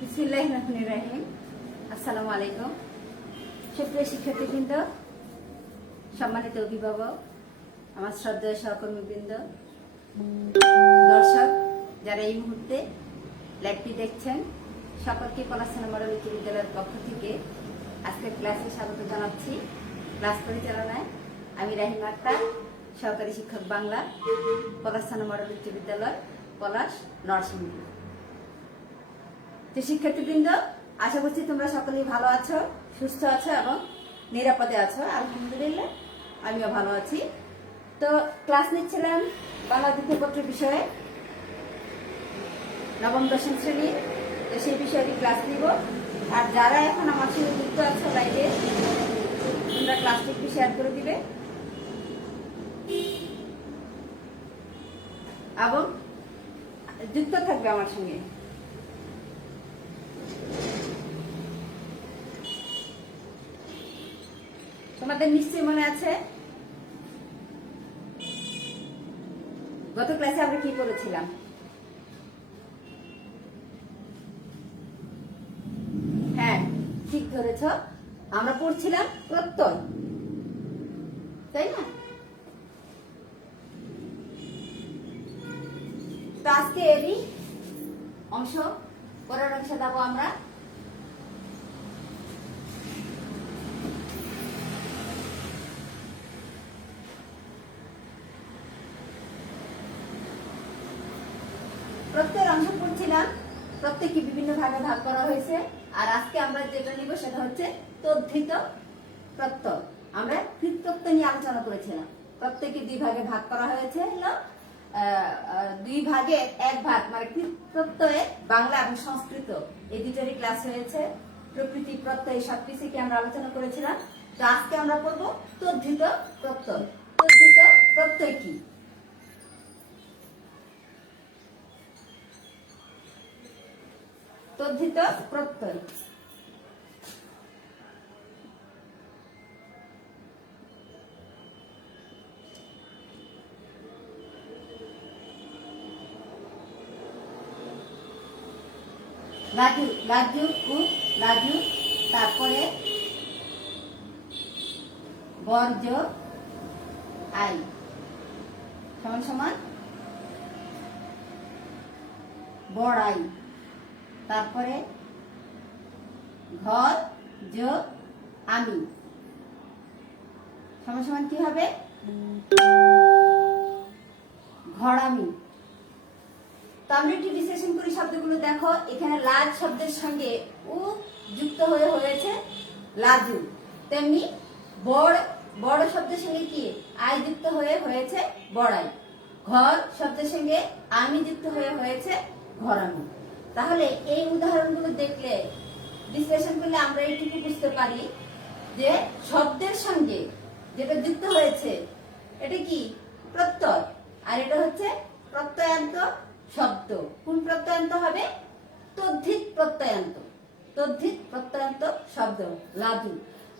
বিসমিল্লাহির রহমানির রহিম। আসসালামু আলাইকুম। সুপ্রিয় শিক্ষার্থীবৃন্দ, সম্মানিত অভিভাবক, আমার শ্রদ্ধেয় সহকর্মীবৃন্দ, দর্শক যারা এই মুহূর্তে লাইভটি দেখছেন, সকলকে পলাশচানা মডেল উচ্চ বিদ্যালয়ের পক্ষ থেকে আজকের ক্লাসে স্বাগত জানাচ্ছি। ক্লাস পরিচালনায় আমি রাহিমা আক্তার, সহকারী শিক্ষক বাংলা, পলাশচানা মডেল উচ্চ বিদ্যালয়, পলাশ, নরসিংদী। তো শিক্ষার্থীবৃন্দ, আশা করছি তোমরা সকলেই ভালো আছো, সুস্থ আছো এবং নিরাপদে আছো। আলহামদুলিল্লাহ আমিও ভালো আছি। তো ক্লাস নিচ্ছিলাম বাংলা দ্বিতীয় পত্র বিষয়ে, নবম দশম শ্রেণীর। তো সেই বিষয়টি ক্লাস নিব। আর যারা এখন আমার সঙ্গে যুক্ত আছো লাইভে, তোমরা ক্লাসটি একটু শেয়ার করে দিবে এবং যুক্ত থাকবে আমার সঙ্গে। তোমাদের নিশ্চয়ই মনে আছে গত ক্লাসে আমরা কি করেছিলাম? হ্যাঁ, ঠিক ধরেছ, আমরা পড়ছিলাম প্রত্যয়, তাই না? তো আজকে এরই অংশ, পরের অংশে যাবো আমরা। প্রত্যেক অংশ পড়ছিলাম, প্রত্যেককে বিভিন্ন ভাগে ভাগ করা হয়েছে। আর আজকে আমরা যেটা নিব সেটা হচ্ছে তদ্ধিত প্রত্যয়। আমরা কৃত প্রত্যয় নিয়ে আলোচনা করেছিলাম। প্রত্যেককে দুই ভাগে ভাগ করা হয়েছে, হলো দুই ভাগে এক ভাগ, মানে কৃত প্রত্যয়ে বাংলা এবং সংস্কৃত এই দুইটারই ক্লাস হয়েছে। প্রকৃতি প্রত্যয় সবকিছুকে আমরা আলোচনা করেছিলাম। তো আজকে আমরা পড়বো তদ্ধিত প্রত্যয়। তদ্ধিত প্রত্যয় কি? তদ্ধিত প্রত্যয় লাজু, লাজু, লাজু, তারপরে বর্জ আই সমান সমান বড়াই, তারপরে ঘর যোগ আমি সমান সমান কি হবে? ঘরামি। তো আমরা একটু বিশ্লেষণ করি শব্দগুলো। দেখো, এখানে লাজ শব্দের সঙ্গে উ যুক্ত হয়ে হয়েছে লাজু। তেমনি বড় শব্দের সঙ্গে কি আই যুক্ত হয়ে হয়েছে বড়াই। ঘর শব্দের সঙ্গে আমি যুক্ত হয়ে হয়েছে ঘরামি। তাহলে এই উদাহরণগুলো দেখলে, বিশ্লেষণ করলে আমরা এইটুকু বুঝতে পারি যে শব্দের সঙ্গে যেটা যুক্ত হয়েছে এটা কি? প্রত্যয়। আর এটা হচ্ছে প্রত্যয়ান্ত শব্দ। কোন প্রত্যয়ান্ত হবে? তদ্ধিত প্রত্যয়ান্ত। তদ্ধিত প্রত্যয়ান্ত শব্দ। লাজু,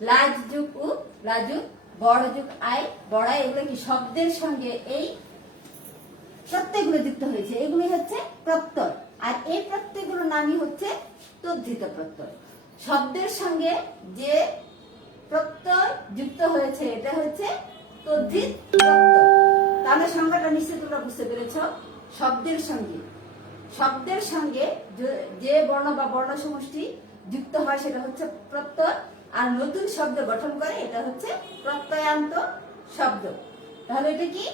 লাজ যুগ উ, লাজু, বড় যুগ আই, বড়াই, এগুলো কি শব্দের সঙ্গে এই প্রত্যয়গুলো যুক্ত হয়েছে, এগুলি হচ্ছে প্রত্যয়। আর এই প্রত্যয়গুলোর নামই হচ্ছে তদ্ধিত প্রত্যয়। শব্দের সঙ্গে যে প্রত্যয় যুক্ত হয়েছে এটা হচ্ছে তদ্ধিত প্রত্যয়। তাহলে সংজ্ঞাটা নিশ্চয়ই তোমরা বুঝতে পেরেছ। শব্দের সঙ্গে যে বর্ণ বা বর্ণ সমষ্টি যুক্ত হয় সেটা হচ্ছে প্রত্যয়। আর নতুন শব্দ গঠন করে এটা হচ্ছে প্রত্যয়ান্ত শব্দ। তাহলে এটা কি?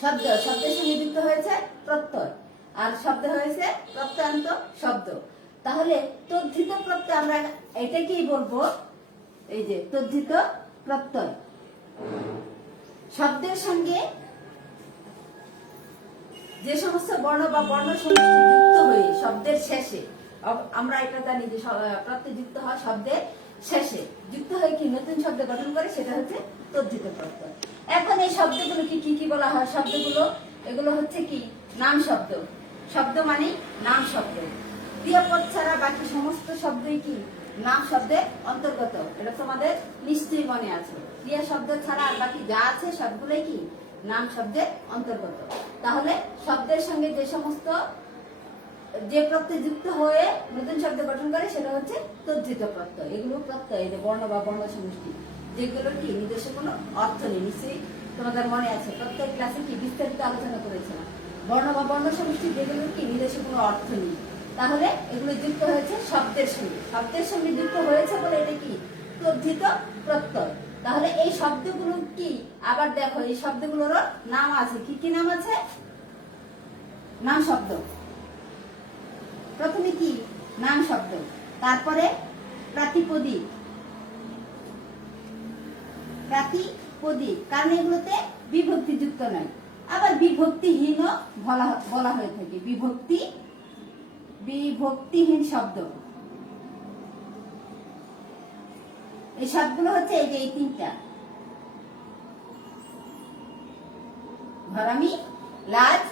শব্দের সঙ্গে যুক্ত হয়েছে প্রত্যয়, আর শব্দ হয়েছে প্রত্যয়ান্ত শব্দ। তাহলে তদ্ধিত প্রত্যয় আমরা এটাকেই বলবো, এই যে তদ্ধিত প্রত্যয়। শব্দের সঙ্গে যে সমস্ত বর্ণ বা বর্ণ সমষ্টি যুক্ত হয়ে শব্দের শেষে, আমরা এটা জানি যে প্রত্যয় যুক্ত হয় শব্দের শেষে, যুক্ত হয়ে কি নতুন শব্দ গঠন করে সেটা হচ্ছে তদ্ধিত প্রত্যয়। এখন এই শব্দগুলো কি বলা হয়? শব্দগুলো এগুলো হচ্ছে কি? নাম শব্দ। শব্দ মানে নাম শব্দ। ক্রিয়াপদ ছাড়া বাকি সমস্ত শব্দই কি? নাম শব্দের অন্তর্গত। এটা তোমাদের নিশ্চয়ই মনে আছে। ক্রিয়া শব্দ ছাড়া আর বাকি যা আছে সবগুলোই কি? নাম শব্দের অন্তর্গত। তাহলে শব্দের সঙ্গে যে সমস্ত যে প্রত্যয় যুক্ত হয়ে নতুন শব্দ গঠন করে সেটা হচ্ছে তদ্ধিত প্রত্যয়। এগুলো প্রত্যয়, এই যে বর্ণ বা বর্ণ সমষ্টি, যেগুলো কি নিজস্ব কোনো অর্থ নেই। নিশ্চয়ই তোমাদের মনে আছে প্রত্যেক ক্লাসে কি বিস্তারিত আলোচনা করেছিলাম। বর্ণ বা বর্ণ সমষ্টি যেগুলো কি নিজস্ব কোনো অর্থ নেই, তাহলে এগুলো যুক্ত হয়েছে শব্দের সঙ্গে। শব্দের সঙ্গে যুক্ত হয়েছে বলে এটা কি তদ্ধিত প্রত্যয়। তাহলে এই শব্দগুলো কি, আবার দেখো এই শব্দগুলোর নাম আছে। কি কি নাম আছে? নাম শব্দ। প্রথমে কি নাম শব্দ, তারপরে প্রাতিপদিক। প্রাতিপদিক কারণ এগুলোতে বিভক্তি যুক্ত নয়, আবার বিভক্তিহীন বলা হয়ে থাকে। বিভক্তিহীন শব্দ, এই সবগুলো হচ্ছে এই যে এই তিনটা, ঘরামি, লাজ,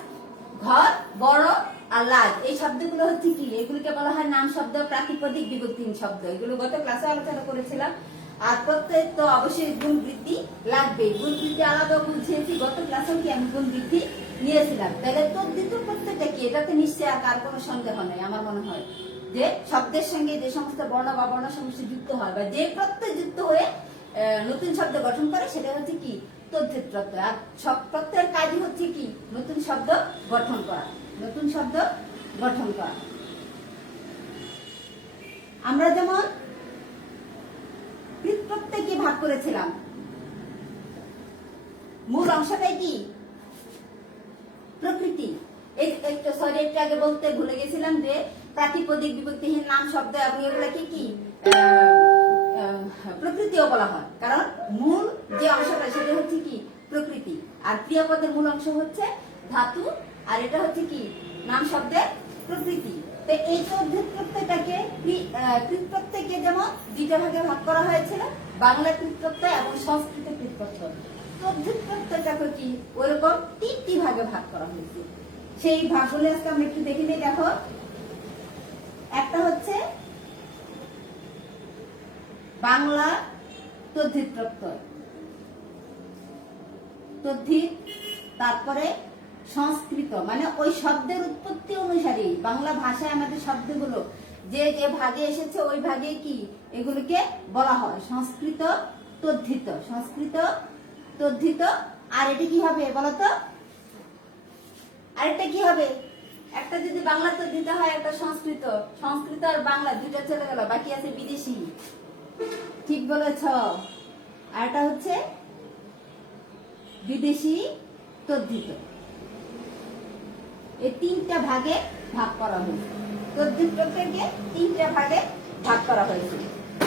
ঘর, বড় আর লাজ, এই শব্দগুলো হচ্ছে কি, এগুলোকে বলা হয় নাম শব্দ, প্রাতিপদিক, বিভক্তিহীন শব্দ। এগুলো গত ক্লাসে আলোচনা করেছিলাম। আর প্রত্যেক তো অবশ্যই গুণ বৃদ্ধি লাগবে। গুণ বৃদ্ধি আলাদা বুঝিয়েছি, গত ক্লাসেও কি আমি গুণ বৃদ্ধি নিয়েছিলাম। তাহলে তদ্ধিত প্রত্যয়টা কি, এটাতে নিশ্চয়ই আর কার কোনো সন্দেহ নেই। আমার মনে হয় যে শব্দের সঙ্গে যে সমস্ত বর্ণ বা বর্ণ সমষ্টি যুক্ত হয় বা যে প্রত্যয় যুক্ত হয়ে নতুন শব্দ গঠন করে সেটা হচ্ছে কি তদ্ধিত প্রত্যয়। আর সব প্রত্যয়ের কাজই হচ্ছে কি নতুন শব্দ গঠন করা, নতুন শব্দ গঠন করা। আমরা যেমন কৃত প্রত্যয়কে ভাগ করেছিলাম, মূল অংশটাই কি প্রকৃতি। সরি, একটু আগে বলতে ভুলে গেছিলাম যে প্রাতিপদিক, বিভক্তিহীন, নাম শব্দ এবং এগুলাকে কি প্রকৃতিও বলা হয়, কারণ মূল যে অংশটা সেটা হচ্ছে কি প্রকৃতি। আর ক্রিয়াপদের মূল অংশ হচ্ছে ধাতু, আর এটা হচ্ছে কি নাম শব্দের প্রকৃতি। তো এই তদ্ধিত প্রত্যয়টাকে কৃত প্রত্যয়কে যেমন দুইটা ভাগে ভাগ করা হয়েছিল, বাংলা কৃত প্রত্যয় এবং সংস্কৃত কৃত প্রত্যয়। তদ্ধিত প্রত্যয়টাকে কি ওইরকম তিনটি ভাগে ভাগ করা হয়েছে। সেই ভাগগুলো আজকে আমরা একটু দেখে নিই। দেখো, একটা হচ্ছে বাংলা তদ্ধিত প্রত্যয়, তদ্ধিত, তারপরে সংস্কৃত, মানে ওই শব্দের উৎপত্তি অনুসারে বাংলা ভাষায় আমাদের শব্দগুলো যে যে ভাগে এসেছে ওই ভাগে কি এগুলোকে বলা হয় সংস্কৃত তদ্ধিত। সংস্কৃত তদ্ধিত। আর এটা কি হবে বলতো? আরেকটা কি হবে? একটা যদি বাংলা তদ্ধিত হয়, একটা সংস্কৃত। সংস্কৃত আর বাংলা দুইটা চলে গেল, বাকি আছে বিদেশি। ঠিক বলেছ। আর এটা হচ্ছে বিদেশি তদ্ধিত। এই তিনটা ভাগে ভাগ করা হয়েছে। তদ্ধিত প্রত্যয়কে তিনটা ভাগে ভাগ করা হয়েছে।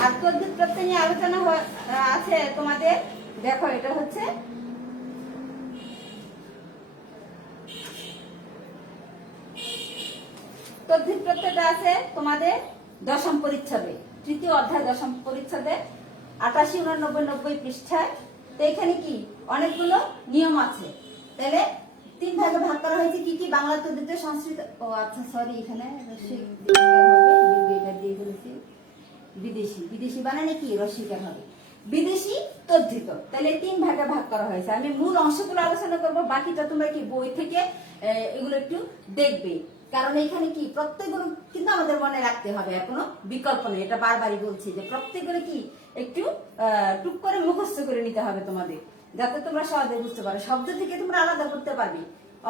আর তদ্ধিত প্রত্যয় নিয়ে আলোচনা আছে তোমাদের। দেখো, এটা হচ্ছে তদ্ধিত প্রত্যয়টা আছে তোমাদের দশম পরিচ্ছদে, তৃতীয় অধ্যায় দশম পরিচ্ছদে 88, 89, 90 পৃষ্ঠায়। তো এখানে কি অনেকগুলো নিয়ম আছে। তাহলে তিন ভাগে ভাগ করা হয়েছে। কি কি? বাংলা তদ্ধিত, সংস্কৃত, ও আচ্ছা সরি, এখানে বিদেশি। বিদেশি বানানে কি রসিকার হবে, বিদেশি তদ্ধিত। তাহলে তিন ভাগে ভাগ করা হয়েছে। আমি মূল অংশগুলো আলোচনা করব, বাকিটা তোমরা কি বই থেকে এগুলো একটু দেখবে। কারণ এখানে কি প্রত্যেকগুলো কিন্তু আমাদের মনে রাখতে হবে, এখনো বিকল্প নেই। এটা বারবারই বলছি যে প্রত্যেকগুলো কি একটু টুক করে মুখস্থ করে নিতে হবে তোমাদের, যাতে তোমরা সহজে বুঝতে পারো। শব্দ থেকে তোমরা আলাদা করতে পারবে,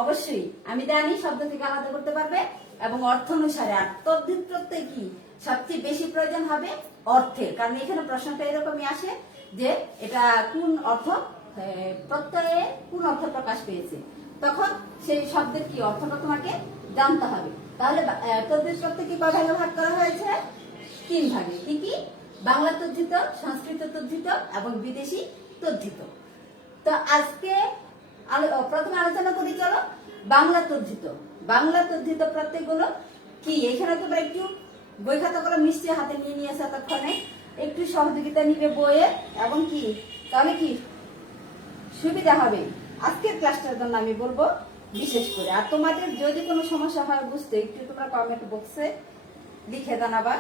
অবশ্যই আমি জানি শব্দ থেকে আলাদা করতে পারবে এবং অর্থ অনুসারে। আর তদ্ধিত প্রত্যয় কি সবচেয়ে বেশি প্রয়োজন হবে অর্থের, কারণ এখানে প্রশ্নটা এরকমই আসে যে এটা কোন অর্থ, প্রত্যয়ে কোন অর্থ প্রকাশ পেয়েছে, তখন সেই শব্দের কি অর্থটা তোমাকে জানতে হবে। তাহলে তদ্ধিত প্রত্যয়কে কয় ভাগে ভাগ করা হয়েছে? তিন ভাগে। কি কি? বাংলা তদ্ধিত, সংস্কৃত তদ্ধিত এবং বিদেশি তদ্ধিত। তো আজকে প্রথমে আলোচনা করি, চলো বাংলা তদ্ধিত। বাংলা তদ্ধিত প্রত্যয়গুলো কি, এখানে তোমরা একটু বই খাতা করে নিশ্চয়ই হাতে নিয়ে নিয়েছে, ততক্ষণে একটু সহযোগিতা নিবে বইয়ে, এবং কি তাহলে কি সুবিধা হবে আজকের ক্লাসটার জন্য আমি বলবো বিশেষ করে। আর তোমাদের যদি কোনো সমস্যা হয় বুঝতে, একটু তোমরা কমেন্ট বক্সে লিখে জানাবা।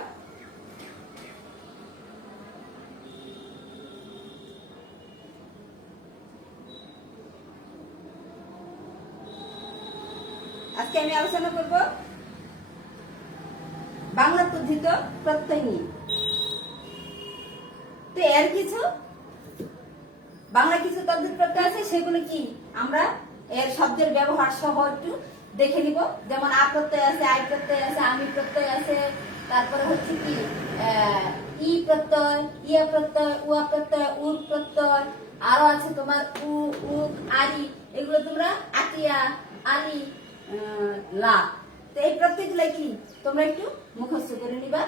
আজকে আমি আলোচনা করব তদ্ধিত প্রত্যয় নিয়ে। তো এর কিছু বাংলা কিছু তদ্ধিত প্রত্যয় আছে, সেগুলো কি আমরা এর শব্দের ব্যবহার সহ একটু দেখে নিব। যেমন আ প্রত্যয় আছে, আই প্রত্যয় আছে, আমি প্রত্যয় আছে, তারপরে হচ্ছে কি ই প্রত্যয়, ইয়া প্রত্যয়, উয়া প্রত্যয়, উর প্রত্যয়, আরো আছে তোমার উ, উক, আরি, এগুলো তোমরা আটিয়া, আলি, লা। তো এই প্রত্যয়গুলো কি তোমরা একটু মুখস্থ করে নিবা।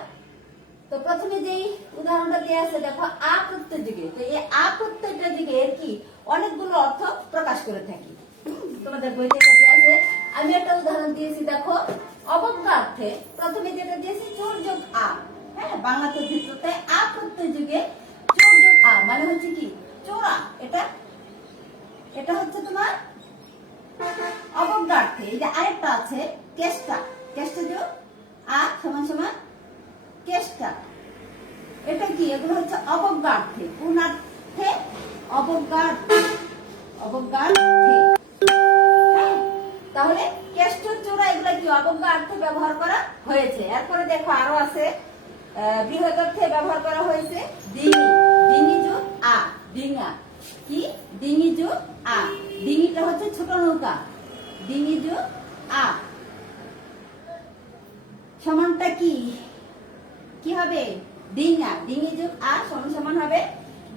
তো প্রথমে যেই উদাহরণটা দেওয়া আছে দেখো, আ প্রত্যয় যুগে। তো এই আ প্রত্যয়টা যুগে এর কি অনেকগুলো অর্থ প্রকাশ করে থাকি। তোমাদের বইতে দেওয়া আছে। আমি একটা উদাহরণ দিয়েছি দেখো, অবজ্ঞার্থে প্রথমে যেটা দিয়েছি চোর যোগ আ। হ্যাঁ, বাংলা তদ্ধিত প্রত্যয় আ প্রত্যয় যুগে চোর যোগ আ মানে হচ্ছে কি চোরা। এটা হচ্ছে তোমার অবজ্ঞার্থে। এই যে আরেকটা আছে কেষ্টা, কেষ্টা যোগ আ সমান সমান কেষ্টা। এটা কি এগুলো হচ্ছে অবজ্ঞার্থে, পূর্ণার্থে অবজ্ঞার্থে, অবজ্ঞার্থে। হ্যাঁ, তাহলে কেষ্ট, চোরা এগুলো কি অবজ্ঞার্থে ব্যবহার করা হয়েছে। এরপরে দেখো আরো আছে বৃহদার্থে ব্যবহার করা হয়েছে ডিঙি, ডিঙি যোগ আ, ডিঙা। কি ডিঙি যোগ আ, ডিঙিটা হচ্ছে ছোট নৌকা, ডিঙি যোগ আ সমানটা কি কি হবে ডিঙা, ডিঙি যোগ আ সমান সমান হবে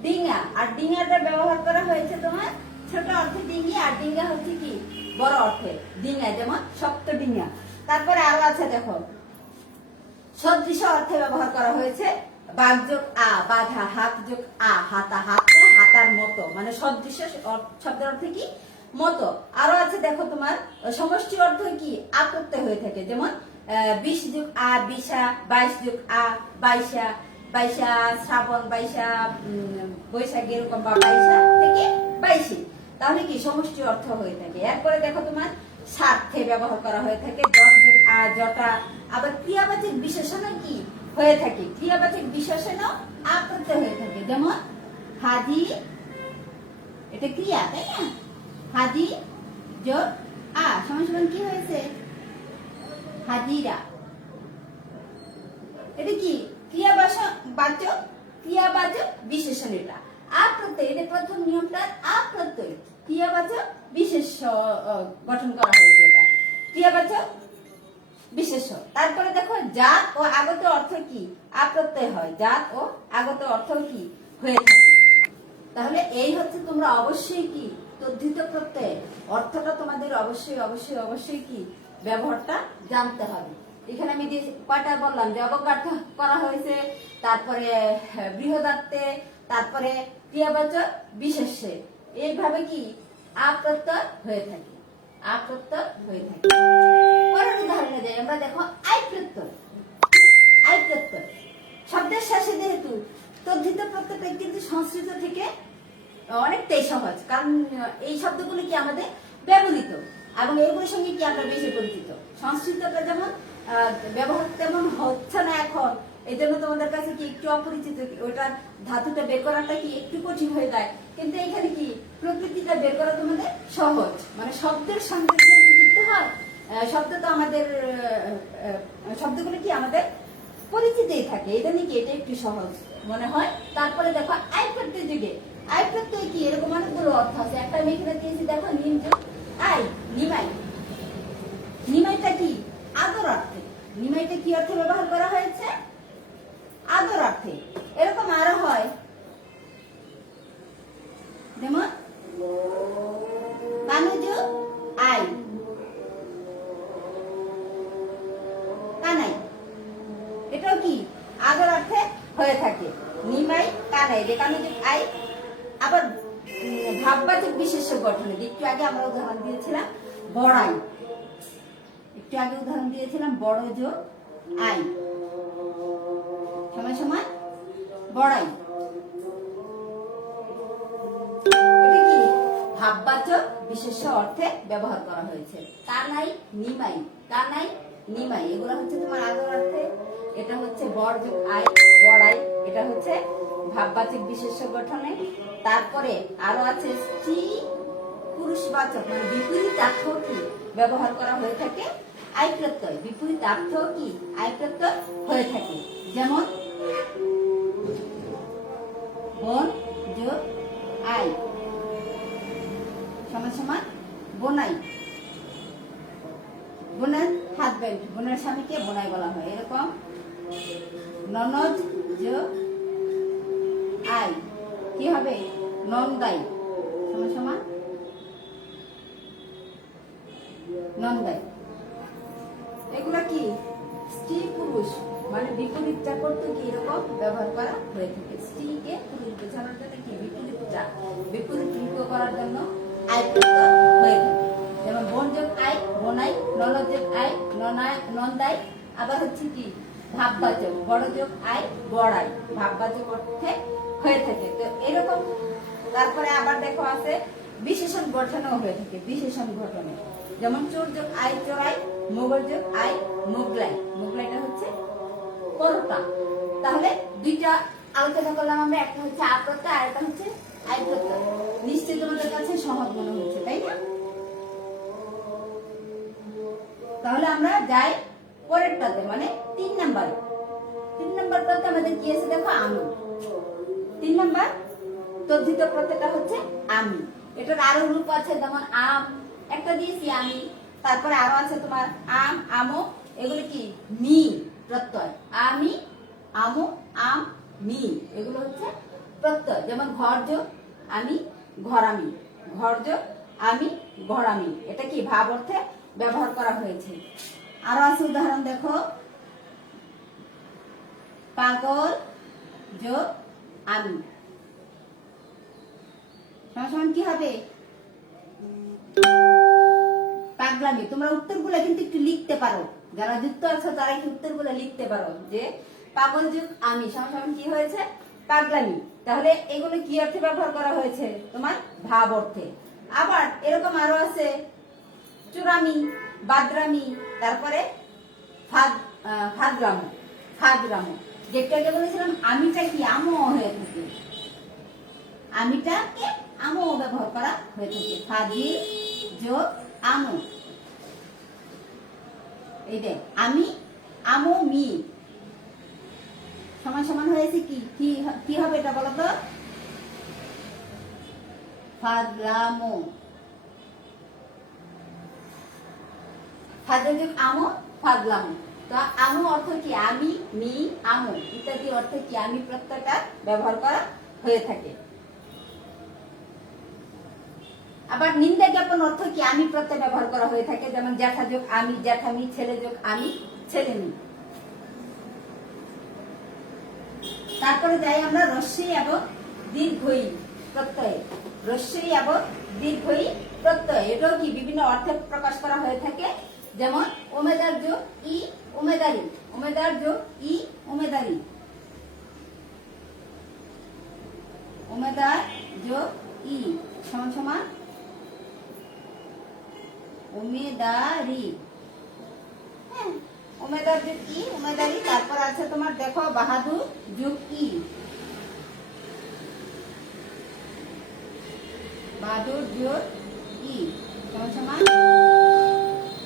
ডিঙা। আর ডিঙাটা ব্যবহার করা হয়েছে তোমার ছোট অর্থে ডিঙি, আর ডিঙা হচ্ছে কি বড় অর্থে ডিঙা, যেমন সপ্ত ডিঙা। তারপরে আরো আছে দেখো, সদৃশ অর্থে ব্যবহার করা হয়েছে বাঘ যোগ আ, বাঘা, হাত যোগ আ, হাতা, হাতটা হাতার মতো, মানে সদৃশ শব্দের অর্থে কি মতো। আরো আছে দেখো তোমার সমষ্টি অর্থ কি আ প্রত্যয় হয়ে থাকে, যেমন 20 যোগ আ, বিশা, 22 যোগ আ, বাইশা, বাইশা শ্রাবণ, বাইশা বৈশাখ, এরকম, বা বাইশা থেকে বাইশে, তাহলে কি সমষ্টি অর্থ হয়ে থাকে। এরপরে দেখো তোমার স্বার্থে ব্যবহার করা হয়ে থাকে জট যোগ আ, জটা। আবার ক্রিয়াবাচক বিশেষণ কি হয়ে থাকে, ক্রিয়াবাচক বিশেষণ আ প্রত্যয় হয়ে থাকে, যেমন হাজি, এটা ক্রিয়া তাই না, হাজি যোগ আ সমান সমান কি হয়েছে হাজিরা। এটা কি ক্রিয়াবাচক, ক্রিয়াবাচক বিশেষণ। এটা আ প্রত্যয়, এটা প্রথম নিয়মটা আ প্রত্যয়, ক্রিয়াবাচক বিশেষ গঠন করা হয়েছে, এটা ক্রিয়াবাচক বিশেষ। তারপরে দেখো জাত ও আগত অর্থ কি আ প্রত্যয় হয়, জাত ও আগত অর্থ কি হয়ে থাকে। তাহলে এই হচ্ছে তোমরা অবশ্যই কি তদ্ধিত প্রত্যয় অর্থটা তোমাদের অবশ্যই অবশ্যই অবশ্যই কি ব্যবহারটা জানতে হবে। এখানে আমি কয়টা বললাম যে অবজ্ঞার্থ করা হয়েছে, তারপরে বৃহদার্থে, তারপরে ক্রিয়াবাচক বিশেষে, এইভাবে কি আ প্রত্যয় হয়ে থাকে, আ প্রত্যয় হয়ে থাকে। পরের উদাহরণে যাই আমরা, দেখো আই প্রত্যয়। আই প্রত্যয় শব্দের শেষে যেহেতু তদ্ধিত প্রত্যয়টা কিন্তু সংস্কৃত থেকে অনেকটাই সহজ, কারণ এই শব্দগুলো কি আমাদের ব্যবহৃত এবং এগুলোর সঙ্গে কি আমরা বেশি পরিচিত। সংস্কৃতটা যেমন ব্যবহার তেমন হচ্ছে না এখন, এই জন্য তোমাদের কাছে কি একটু অপরিচিত, ওটার ধাতুটা বের করাটা কি একটু কঠিন হয়ে যায়। কিন্তু এখানে কি প্রকৃতিটা বের করা তোমাদের সহজ, মানে শব্দের সঙ্গে যুক্ত হয়। শব্দ তো আমাদের শব্দগুলো কি আমাদের পরিচিতই থাকে, এটা নাকি এটা একটু সহজ মনে হয়। তারপরে দেখো আই প্রত্যয় যুগে, আই প্রত্যয় কি এরকম অনেকগুলো অর্থ আছে। একটা আমি এখানে দিয়েছি দেখো, নিম যোগ আই, নিমাই। নিমাইটা কি আদর অর্থে, নিমাইটা কি অর্থে ব্যবহার করা হয়েছে আদর অর্থে। এরকম আরো হয়, যেমন কানু যোগ আই, কানাই, এটাও কি আদর অর্থে হয়ে থাকে। নিমাই, কানাই, কানু যোগ আই। আবার ভাববাচক বিশেষ্য গঠনে একটু আগে আমরা উদাহরণ দিয়েছিলাম বড়াই, একটু আগে উদাহরণ দিয়েছিলাম বড় যোগ আই সমান সমান বড়াই। এটা কি ভাববাচক বিশেষ্য অর্থে ব্যবহার করা হয়েছে। কানাই, নিমাই, কানাই, নিমাই, এগুলো হচ্ছে তোমার আদর অর্থে। এটা হচ্ছে বড় যোগ আই, বড়াই, এটা হচ্ছে ভাববাচক বিশেষ্য গঠনে। তারপরে আরো আছে স্ত্রী পুরুষবাচক, মানে বিপরীত অর্থ কি ব্যবহার করা হয়ে থাকে আই প্রত্যয়, বিপরীতার্থ কি আই প্রত্যয় হয়ে থাকে। যেমন বন যোগ আই সমান সমান বোনাই। বোনের হাজবেন্ড, বোনের স্বামীকে বোনাই বলা হয়। এরকম ননদ যোগ আই কি হবে নন্দাই সমান সমান নন্দাই। এগুলা কি স্ত্রী পুরুষ মানে বিপরীতটা করতে কি এরকম ব্যবহার করা হয়ে থাকে। স্ত্রীকে পুরুষ বোঝানোর জন্য কি বিপরীত রূপ করার জন্য আই প্রত্যয় হয়ে থাকে। যেমন বোন যোগ আই বোনাই, ননদ যোগ আই নন্দাই। আবার হচ্ছে কি ভাববাচক বড় যোগ আই বড়াই, ভাববাচক অর্থে হয়ে থাকে। তো এরকম তারপরে আবার দেখো আছে বিশেষণ গঠনও হয়ে থাকে। বিশেষণ গঠনে যেমন চোর যোগ আই চোরাই, মোগল যোগ আই মোগলাই। মোগলাইটা হচ্ছে পরোটা। তাহলে দুইটা আলোচনা করলাম আমরা, একটা হচ্ছে আ প্রত্যয় আর একটা হচ্ছে আই প্রত্যয়। নিশ্চয়ই তোমাদের কাছে সহজ মনে হচ্ছে, তাই না? তাহলে আমরা যাই পরেরটাতে, মানে 3 নাম্বার। 3 নাম্বারটাতে আমাদের কি আছে দেখো আমি। 3 নাম্বার তদ্ধিত প্রত্যয়টা হচ্ছে আমি। এটার আরো রূপ আছে, যেমন আম একটা দিয়েছি আমি, তারপরে আরো আছে তোমার আম আমো, এগুলো কি মি প্রত্যয়। আমি আমো আম মি এগুলো হচ্ছে প্রত্যয়। যেমন ঘর যোগ আমি ঘরামি, ঘর যোগ আমি ঘরামি, এটা কি ভাব অর্থে ব্যবহার করা হয়েছে। আরো আছে উদাহরণ দেখো পাগল যোগ আমি সমান কি হবে পাগলামি। তোমরা উত্তরগুলো কিন্তু একটু লিখতে পারো, যারা যুক্ত আছো তারা কি উত্তরগুলো লিখতে পারো যে পাগল যোগ আমি সমান কি হয়েছে পাগলামি। তাহলে এগুলো কি অর্থে ব্যবহার করা হয়েছে তোমার ভাব অর্থে। আবার এরকম আরো আছে চুরামি বাদরামি, তারপরে ফাদরামো ফাদরামো। যেটা বলেছিলাম আমিটা কি আমো হয়ে থাকে, আমিটাকে আমো ব্যবহার করা হয়ে থাকে। ফাদি যোগ আমো, এই দেখ আমি আমো মি সমান সমান হয়েছে কি কি হবে এটা বলো তো ফাদরামো। ফাদে যোগ আমো ফাদলামো। তো আমো অর্থ কি আমি মি আমো ইত্যাদি অর্থে কি আমি প্রত্যয়টা ব্যবহার করা হয়ে থাকে। আবার নিন্দা জ্ঞাপন অর্থ কি আমি প্রত্যয় ব্যবহার করা হয়ে থাকে। যেমন জ্যাঠা যোগ আমি জ্যাঠামি, ছেলে যোগ আমি ছেলেমি। তারপরে যাই আমরা রস্যই এবং দীর্ঘই প্রত্যয়। রস্যই এবং দীর্ঘই প্রত্যয় এটাও কি বিভিন্ন অর্থে প্রকাশ করা হয়ে থাকে। যেমন ওমেদার যোগ ই ওমেদারি, ওমেদার যোগ ই ওমেদারি, ওমেদার যোগ ই সমান সমান ওমেদারি। হ্যাঁ ওমেদার যোগ ই ওমেদারি। তারপর আছে তোমার দেখো বাহাদুর যোগ ই, বাহাদুর যোগ ই সমান সমান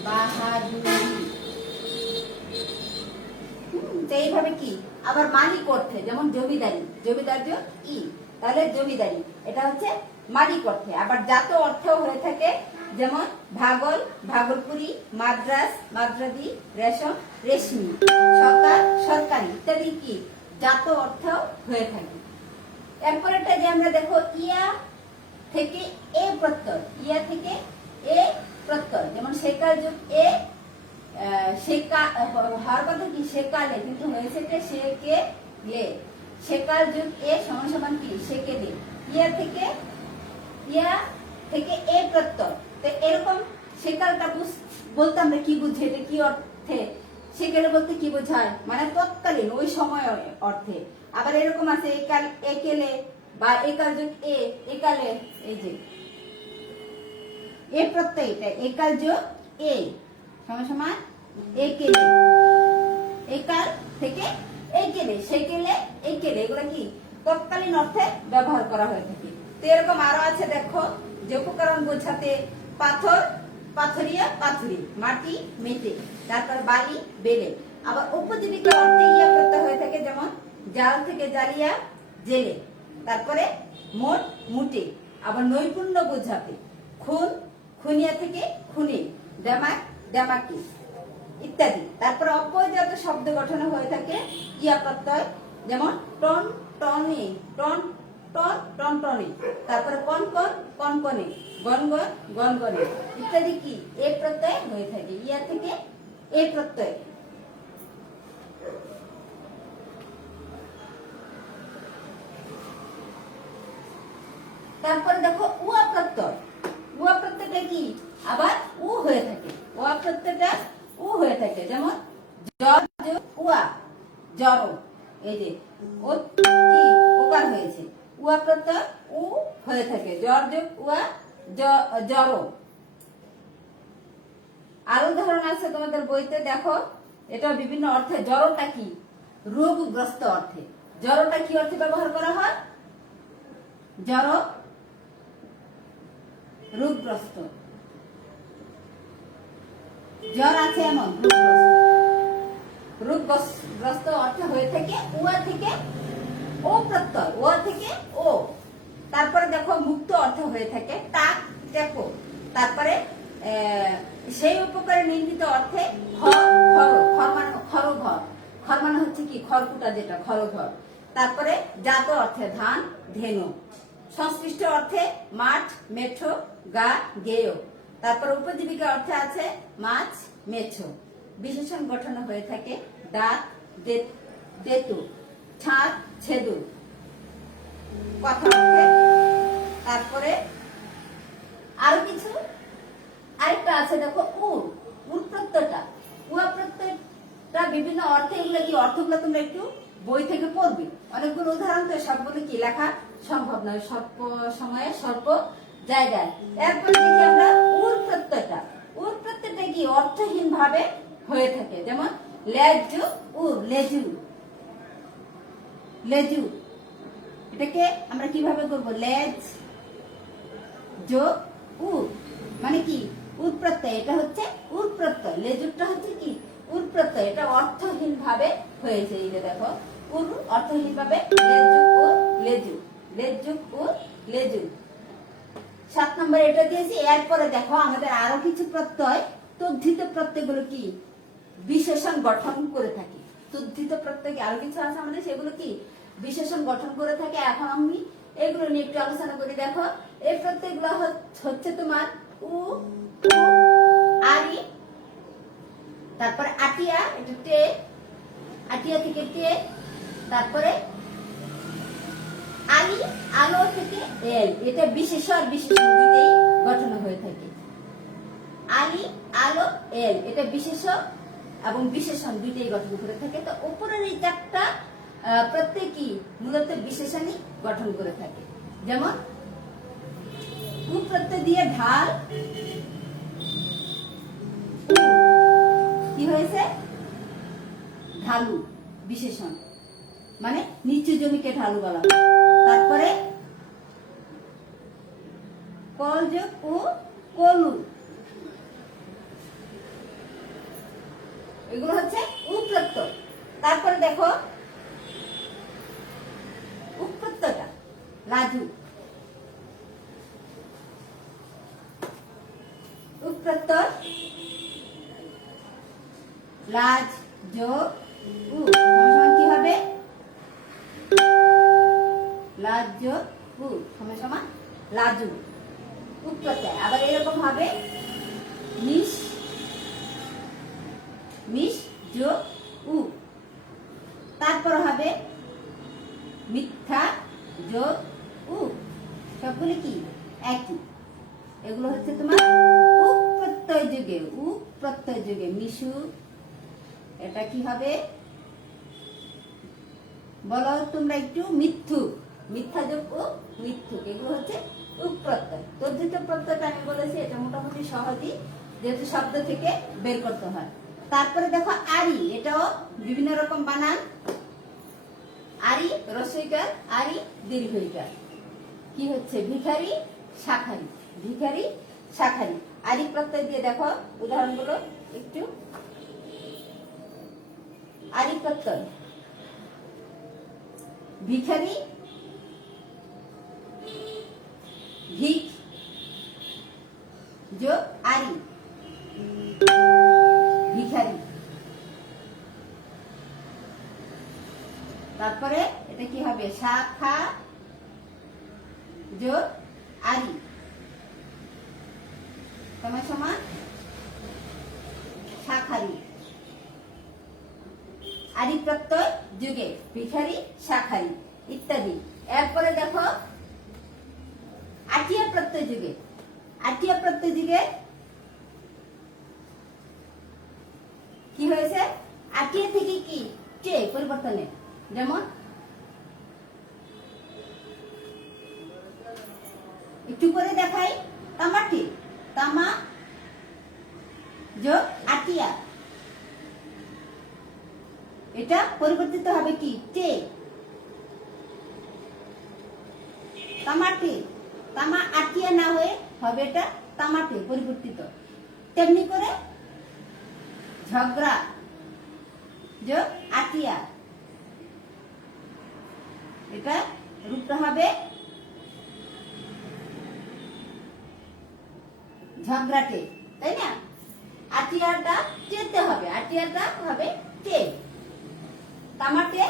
বাহাদুরি। এইভাবে কি আবার মালিক অর্থে যেমন জমিদারি, জমিদার যোগ ই তাহলে জমিদারি এটা হচ্ছে মালিক অর্থে। আবার জাত অর্থেও হয়ে থাকে, যেমন ভাগল ভাগলপুরি, মাদ্রাস মাদ্রাদি, রেশম রেশমি, সরকার সরকারি ইত্যাদি কি জাত অর্থেও হয়ে থাকে। এরপরেটা যে আমরা দেখো ইয়া থেকে এ প্রত্যয়, ইয়া থেকে এ প্রত্যয়। যেমন সেকাল যোগ এ সেকা হওয়ার কথা কি সেকালে, কিন্তু হয়েছে সেকে লে। সেকাল যোগ এ সমান সমান কি সেকে লে। ইয়া থেকে এ প্রত্যয়। তো এরকম সেকালটা বলতে আমরা কি বুঝি, এটা কি অর্থে সেকালে বলতে কি বোঝায় মানে তৎকালীন ওই সময় অর্থে। আবার এরকম আছে একাল একেলে বা একাল যোগ এ একালে, এই যে এ প্রত্যয় এটা একাল যোগ এ সমান সমান একেলে। একাল থেকে একেলে সেকেলে একেলে এগুলো কি তৎকালীন অর্থে ব্যবহার করা হয়ে থাকে। তো এরকম আরো আছে দেখো যে উপকরণ বোঝাতে পাথর পাথরিয়া পাথুরি, মাটি মেটে, তারপর বালি বেলে। আবার উপজীবিকা অর্থে ইয়া প্রত্যয় হয়ে থাকে, যেমন জাল থেকে জালিয়া জেলে, তারপরে মোট মুটে, আবার নৈপুণ্য বোঝাতে খুন খুনিয়া থেকে খুনে, দেমাক দেমাকি ইত্যাদি। তারপরে অপর্যাপ্ত শব্দ গঠন হয়ে থাকে ইয়া প্রত্যয়, যেমন টন টনে, টন টন টন টনে, তারপরে কন কন কনকনে, গনগন গনগনে ইত্যাদি কি এ প্রত্যয় হয়ে থাকে, ইয়া থেকে এ প্রত্যয়। তারপরে দেখো উয়া প্রত্যয়। উয়া প্রত্যয়টা কি আবার উ হয়ে থাকে, উয়া প্রত্যয়টা উ হয়ে থাকে, যেমন জ্বর উয়া জ্বর, এই যে ও কি ওকার হয়েছে, উয়া প্রত্যয় উ হয়ে থাকে, জ্বর যোগ উয়া জ্বর। আরো উদাহরণ আছে তোমাদের বইতে, দেখো এটা বিভিন্ন অর্থে। জ্বরটা কি রোগগ্রস্ত অর্থে, জ্বরটা কি অর্থে ব্যবহার করা হয়, জ্বর রোগগ্রস্ত, জ্বর আছে এমন রোগগ্রস্ত অর্থে হয়ে থাকে উয়া থেকে ও প্রত্যয়, ও থেকে ও। তারপরে দেখো মুক্ত অর্থ হয়ে থাকে টাক টেকো, তারপরে সেই উপকারে নির্মিত অর্থে খর মানে হচ্ছে কি খড়কুটা, যেটা খরঘর। তারপরে জাত অর্থে ধান ধেনু, সংশ্লিষ্ট অর্থে মাঠ মেঠো গা গেয়। তারপর উপজীবিকা অর্থে আছে মাছ মেছো। বিশেষণ গঠন হয়ে থাকে দাঁত দেতু, ছাদ ছেদু কথা অর্থে। তারপরে আরো কিছু আরেকটা আছে, দেখো উর প্রত্যয়টা, উয়া প্রত্যয়টা বিভিন্ন অর্থে। এগুলো কি অর্থগুলো তোমরা একটু বই থেকে পড়বে, অনেকগুলো উদাহরণ তো সবগুলো কি লেখা সম্ভব নয় স্বল্প সময়ে স্বল্প জায়গায়। এরপর দেখি আমরা উর প্রত্যয়টা। উর প্রত্যয়টা কি অর্থহীন ভাবে হয়ে থাকে, যেমন লেজু উর লেজু লেজু, এটাকে আমরা কিভাবে করবো, লেজ যোগ উর মানে কি উর প্রত্যয়, এটা হচ্ছে উর প্রত্যয়, লেজুটা হচ্ছে কি উর প্রত্যয়, এটা অর্থহীন ভাবে হয়েছে। এই যে দেখো উর অর্থহীন ভাবে, লেজু উর লেজু, লেজু উর লেজু। 7 নম্বর এটা দিয়েছি। এরপরে দেখো আমাদের আরো কিছু প্রত্যয়, তদ্ধিত প্রত্যয়গুলো কি বিশেষণ গঠন করে থাকে। তদ্ধিত প্রত্যয় আরো কিছু আছে আমাদের, সেগুলো কি বিশেষণ গঠন করে থাকে। এখন আমি এগুলো নিয়ে একটু আলোচনা করি। দেখো এই প্রত্যয়গুলো হচ্ছে তোমার উ আরি, তারপরে আটিয়া, এটা টে, আটিয়া থেকে টে, তারপরে আলি আলো থেকে এল, এটা বিশেষ আর বিশেষণ দুইটাই গঠন হয়ে থাকে। আলি আলো এল, এটা বিশেষ এবং বিশেষণ দুইটাই গঠন করে থাকে। তো উপরের এই চারটা প্রত্যেকই মূলত বিশেষণই গঠন করে থাকে। যেমন উ প্রত্যয় দিয়ে ঢাল, কি হয়েছে ঢালু, বিশেষণ মানে নিচু জমিকে ঢালু বলা হয়। তারপরে কল যোগ ও কলু, এগুলো হচ্ছে উ প্রত্যয়। তারপরে দেখো উ প্রত্যয়টা লাজু, উ প্রত্যয় লাজ যোগ উ সমান কি হবে, লাজ যোগ উ সমান লাজু, উ প্রত্যয়। আবার এরকম হবে মিশ মিশ যোগ উ, তারপর হবে মিথ্যা যোগ উ, সবগুলো কি একই। এগুলো হচ্ছে তোমার উ প্রত্যয় যুগে, উ প্রত্যয় যুগে মিশু, এটা কি হবে বলো তোমরা একটু, মিথ্যুক, মিথ্যা যোগ ও মিথ্যুক, এগুলো হচ্ছে উ প্রত্যয়। তদ্ধিত প্রত্যয়টা আমি বলেছি এটা মোটামুটি সহজই, যেহেতু শব্দ থেকে বের করতে হয়। তারপরে দেখো আরি, এটাও বিভিন্ন রকম বানান, আরি রসইকার, আরি দীর্ঘইকার। কি হচ্ছে ভিখারি শাখারি, ভিখারি শাখারি। আরি প্রত্যয় দিয়ে দেখো উদাহরণগুলো একটু। আরি প্রত্যয় ভিখারি, ভিক যোগ আরি, ভিখারি। তারপরে এটা কি হবে? শাখা যোগ আরি সমান সমান শাখারি। আরি প্রত্যয় যুগে ভিখারি, শাখারি ইত্যাদি। এরপরে দেখো আটিয়া প্রত্যয় যুগে। আটিয়া প্রত্যয় যুগে কি হয়েছে? আটিয়া থেকে কি কে পরিবর্তনে, যেমন একটু করে দেখাই। তামাটি, তামা যোগ আটিয়া, এটা পরিবর্তিত হবে কি টে। তামাটে, তামা আটিয়া না হয়ে হবে এটা তামাটে পরিবর্তিত। তেমনি করে ঝগড়া যোগ আটিয়া, এটা রূপটা হবে ঝগড়াটে, তাই না? আটিয়াটা টেতে হবে, আটিয়াটা হবে টে। তামাটে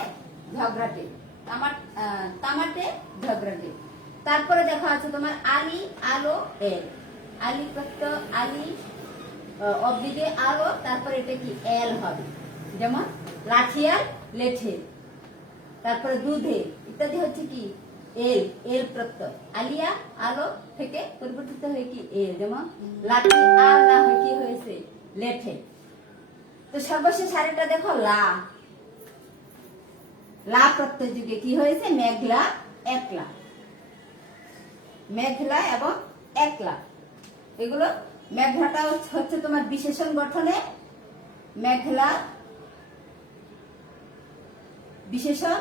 ঝগড়াটে, তামাটে ঝগড়াটে। তারপরে দেখা আছে তোমার আলি, আলো, এল। আলি প্রত্যয় আলি অব্দিকে আলো, তারপরে এটা কি এল হবে, যেমন লাঠিয়াল, লেঠে। তারপরে দুধে ইত্যাদি হচ্ছে কি এল, এল প্রত্যয়। আলিয়া আলো থেকে পরিবর্তিত হয়ে কি এল, যেমন লাঠি আল না হয়ে কি হয়েছে লেঠে। তো সর্বশেষ আরেকটা দেখো লা। লা প্রত্যয় যুগে কি হয়েছে? মেঘলা, একলা। মেঘলা এবং একলা, এগুলো মেঘলাটা হচ্ছে তোমার বিশেষণ গঠনে, মেঘলা বিশেষণ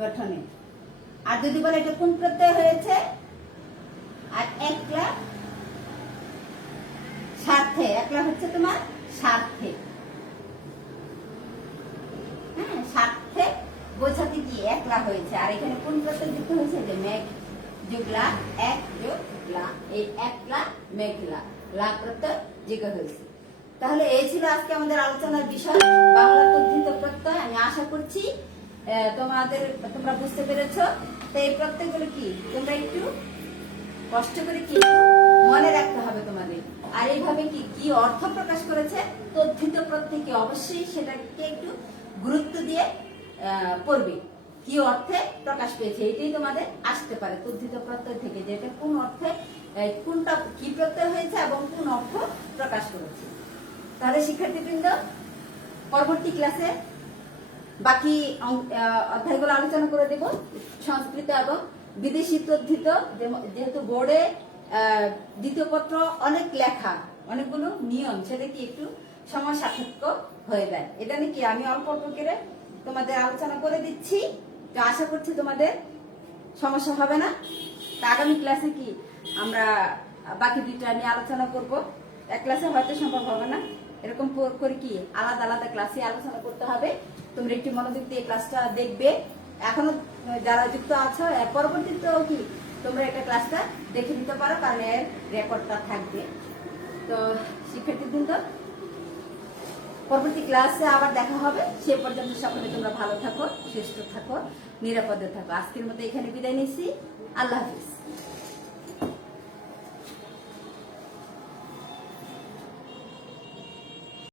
গঠনে। আর যদি বলে এটা কোন প্রত্যয় হয়েছে? আর একলা স্বার্থে, একলা হচ্ছে তোমার স্বার্থে। হ্যাঁ, স্বার্থে বোঝাতে কি একলা হয়েছে। আর এখানে কোন প্রত্যয় যুক্ত হয়েছে? যে মেঘ যোগ লা, এক যোগ লা, এই একলা মেঘলা, লা প্রত্যয় যুক্ত হয়েছে। তাহলে এই ছিল আজকে আমাদের আলোচনার বিষয়, বাংলা তদ্ধিত প্রত্যয়। আমি আশা করছি তোমরা বুঝতে পেরেছো। তো এই প্রত্যয়গুলো কি তোমরা একটু কষ্ট করে কি মনে রাখতে হবে তোমাদের। আর এইভাবে কি কি অর্থ প্রকাশ করেছে তদ্ধিত প্রত্যয়, কি অবশ্যই সেটাকে একটু গুরুত্ব দিয়ে পড়বে, কি অর্থে প্রকাশ পেয়েছে এটাই তোমাদের আসতে পারে তদ্ধিত প্রত্যয় থেকে, যে এটা কোন অর্থে, কোনটা কি প্রত্যয় হয়েছে এবং কোন অর্থ প্রকাশ করেছে। তাহলে শিক্ষার্থীবৃন্দ, পরবর্তী ক্লাসে বাকি অধ্যায়গুলো আলোচনা করে দেব। সংস্কৃত এবং বিদেশি তদ্ধিত, যেহেতু বোর্ডে দ্বিতীয় পত্র অনেক লেখা, অনেকগুলো নিয়ম, সেটা কি একটু সময় সাপেক্ষ হয়ে যায়। এটা নাকি আমি অল্প অল্প করে তোমাদের আলোচনা করে দিচ্ছি। তো আশা করছি তোমাদের সমস্যা হবে না। তা আগামী ক্লাসে কি আমরা বাকি দুইটা নিয়ে আলোচনা করব। এক ক্লাসে হয়তো সম্ভব হবে না, এরকম করে কি আলাদা আলাদা ক্লাসে আলোচনা করতে হবে। তোমরা একটু মনোযোগ দিয়ে ক্লাসটা দেখবে। এখনো যারা যুক্ত আছো, পরবর্তীতেও কি তোমরা একটা ক্লাসটা দেখে নিতে পারো, কারণ এর রেকর্ডটা থাকবে। তো শিক্ষার্থীবৃন্দ, পরবর্তী ক্লাসে আবার দেখা হবে। সে পর্যন্ত সকলে তোমরা ভালো থাকো, সুস্থ থাকো, নিরাপদে থাকো। আজকের মতো এখানে বিদায় নিচ্ছি। আল্লাহ হাফিজ।